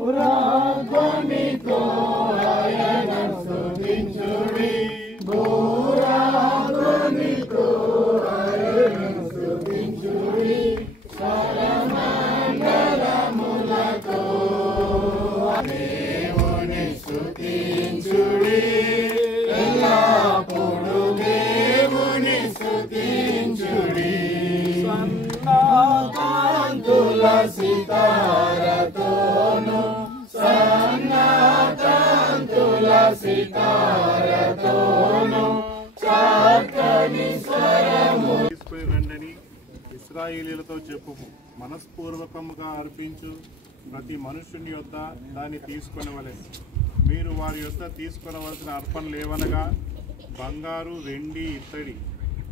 బూరాధ్వనితో ఆయనను స్తుతించుడి, బూరాధ్వనితో ఆయనను స్తుతించుడి, స్వరమండలములతో దేవుని స్తుతించుడి, ఎల్లప్పుడు దేవుని స్తుతించుడి. సన్నకాంతుల సితారతోను, సన్నకాంతుల సితారతోను చక్కని స్వరము తీసుకుని రండని ఇశ్రాయేలీయులతో చెప్పుము. మనస్పూర్వకముగా అర్పించు ప్రతి మనుష్యుని యొద్ద దాన్ని తీసుకొనవలెను. మీరు వారి యొద్ద తీసుకొనవలసిన అర్పణలు ఏవనగా బంగారు, వెండి, ఇత్తడి,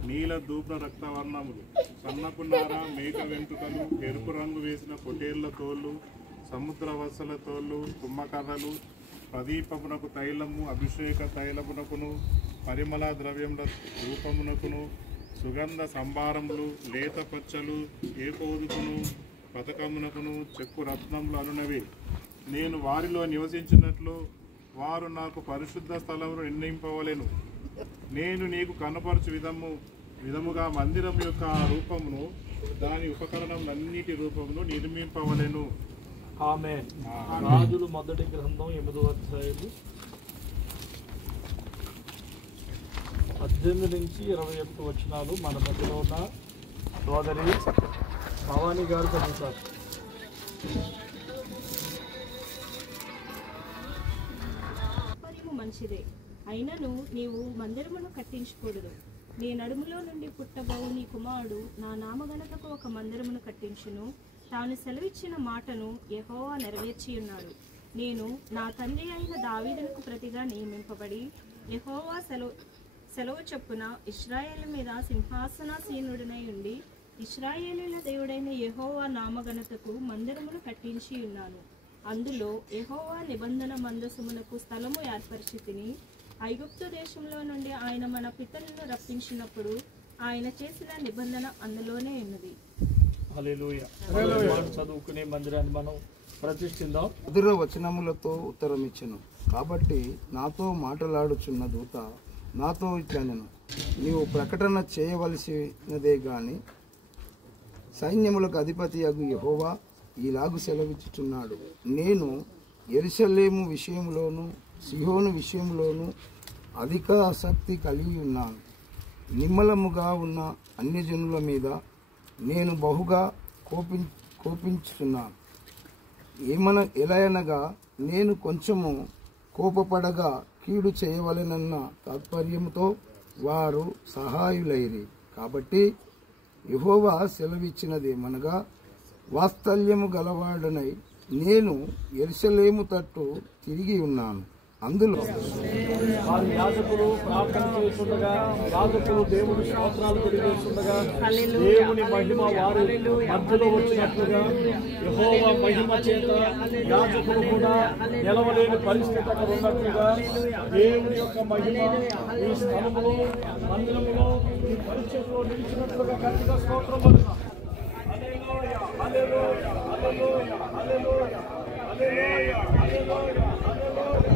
నీల ధూప్ర రక్తవర్ణములు, సన్నపున్నార, మేక వెంట్రుకలు, ఎరుపు రంగు వేసిన పొటేళ్ల తోళ్ళు, సముద్ర వత్సల తోళ్ళు, తుమ్మకర్రలు, ప్రదీపమునకు తైలము, అభిషేక తైలమునకును, పరిమళ ద్రవ్యముల రూపమునకును, సుగంధ సంభారములు, లేత పచ్చలు, ఏకోదుకును, పతకమునకును, చెక్కు రత్నములు అనునవి. నేను వారిలో నివసించినట్లు వారు నాకు పరిశుద్ధ స్థలమును నిర్ణయింపవలెను. నేను నీకు కనపరచు విధముగా మందిరం యొక్క రూపమును, దాని ఉపకరణములన్నిటి రూపమును నిర్మింపవలెను. ఆమేన్. రాజులు మొదటి గ్రంథం 8వ అధ్యాయము 18 నుంచి 21 వచనాలు మన మధ్యలో ఉన్న సోదరి భవానీ గారు చదువుతారు. మంచిదే, అయినను నీవు మందిరమును కట్టించకూడదు. నీ నడుములో నుండి పుట్టబోవు నీ కుమారుడు నా నామఘనతకు ఒక మందిరమును కట్టించును. తాను సెలవిచ్చిన మాటను యెహోవా నెరవేర్చియున్నాడు. నేను నా తండ్రి అయిన దావీదునకు ప్రతిగా నియమింపబడి యెహోవా సెలవు చొప్పున ఇశ్రాయేలు మీద సింహాసనాసీనుడనై ఉండి ఇశ్రాయేలీల దేవుడైన యెహోవా నామఘనతకు మందిరమును కట్టించి ఉన్నాను. అందులో యెహోవా నిబంధన మందసమునకు స్థలము ఏర్పరిచితిని. ఐగుప్తు దేశంలో నుండి ఆయన మన పితరులను రప్పించినప్పుడు ఆయన చేసిన నిబంధన అందులోనే ఉన్నది. హల్లెలూయా. చదువుకునే మందిరాన్ని మనం ప్రతిష్ఠిద్దాం. మధుర వచనములతో ఉత్తరం ఇచ్చెను. కాబట్టి నాతో మాట్లాడుచున్న దూత నాతో ఇట్లనెను, నీవు ప్రకటన చేయవలసినదే గాని సైన్యములకు అధిపతి అగు యెహోవా ఈలాగు సెలవిచ్చుచున్నాడు, నేను యెరూషలేము విషయంలోను సిహోను విషయంలోను అధిక ఆసక్తి కలిగి ఉన్నాను. నిమ్మలముగా ఉన్న అన్యజనుల మీద నేను బహుగా కోపించుతున్నాను. ఎలాగనగా నేను కొంచెము కోపపడగా కీడు చేయవలెనన్న తాత్పర్యముతో వారు సహాయులైరి. కాబట్టి యెహోవా సెలవిచ్చినదేమనగా, వాత్సల్యము గలవాడనై నేను యెరూషలేము తట్టు తిరిగి ఉన్నాను. అందులో వారి యాజకులు ప్రార్థన చేస్తుండగా, యాజకులు దేవుని స్తోత్రాలు తెలియజేస్తుండగా, దేవుని మహిమ వారి మధ్యలో వచ్చినట్లుగా యెహోవా మహిమ చేత యాజకులు కూడా నిలవలేని పరిస్థితి అక్కడ ఉన్నట్లుగా దేవుని యొక్క మహిమ ఈ స్థలములో, మందిరములో, ఈ పరిచయంలో నిలిచినట్లుగా గట్టిగా స్తోత్రం పలుకుదాం. హల్లెలూయా, హల్లెలూయా, హల్లెలూయా, హల్లెలూయా, హల్లెలూయా, హల్లెలూయా, హల్లెలూయా.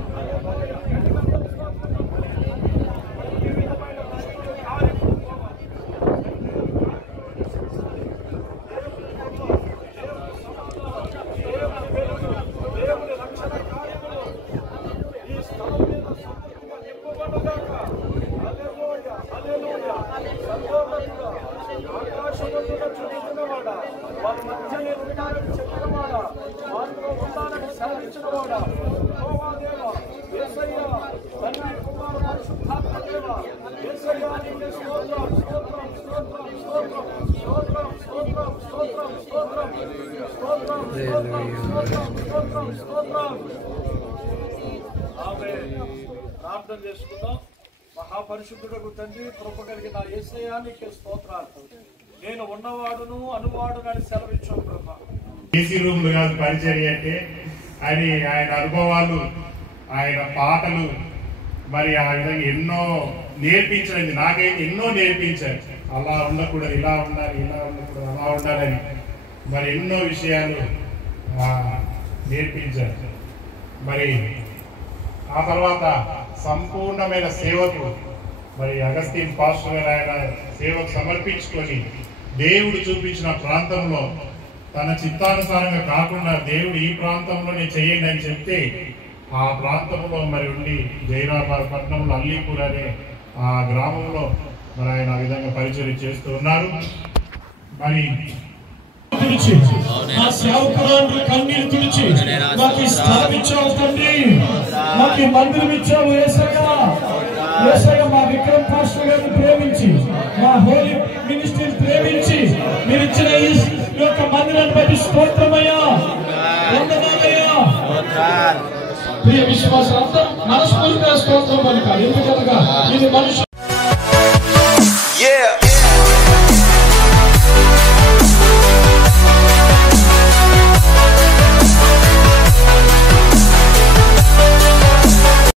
ప్రార్థన చేసుకుందాం. మహాపరిశుద్ధుడకు తండ్రి, కృప కలిగిన యేసయ్యానికి స్తోత్రాలు. నేను ఉన్నవాడును అనువాడును అని సెలవిచ్చావు ప్రభా. ఏసీ రూమ్ కాదు పరిచర్య అంటే ఆయన అనుభవాలు, ఆయన పాటలు, మరి ఆ విధంగా ఎన్నో నేర్పించండి. నాకైతే ఎన్నో నేర్పించారు. అలా ఉండకూడదు, ఇలా ఉండాలి, ఇలా ఉండకూడదు, అలా ఉండాలని మరి ఎన్నో విషయాలు నేర్పించారు. మరి ఆ తర్వాత సంపూర్ణమైన సేవకు మరి అగస్టిన్ పాస్టర్ గారు ఆయన సేవకు సమర్పించుకొని దేవుడు చూపించిన ప్రాంతంలో తన చిత్తానుసారంగా కాకుండా దేవుడు ఈ ప్రాంతంలోనే చేయండి అని చెప్తే ఆ ప్రాంతంలో మరి ఉండి జైరాబాద్ పట్టణంలో అల్లీపూర్ అనే ఆ గ్రామంలో మరి ఆయన ఆ విధంగా పరిచయం చేస్తూ ఉన్నారు. మరి ఆ సేవకురాలు కన్నీరు తుడిచి మాకు స్థలం ఇచ్చావు తండ్రి, మాకు మందిరం ఇచ్చావు యేసయ్యా. యేసయ్యా మా విక్రమ్ పాస్టర్ గారిని ప్రేమించి, మా హోలీ మినిస్ట్రీని ప్రేమించి మీరు ఇచ్చిన ఈ యొక్క మందిరాన్ని బట్టి స్తోత్రమయ్యా, వందనాలయ్యా. ప్రియ విశ్వాసులంతా మనస్ఫూర్తిగా స్తోత్రం పలకాలి. ఎందుకనగా ఇది మనుషులు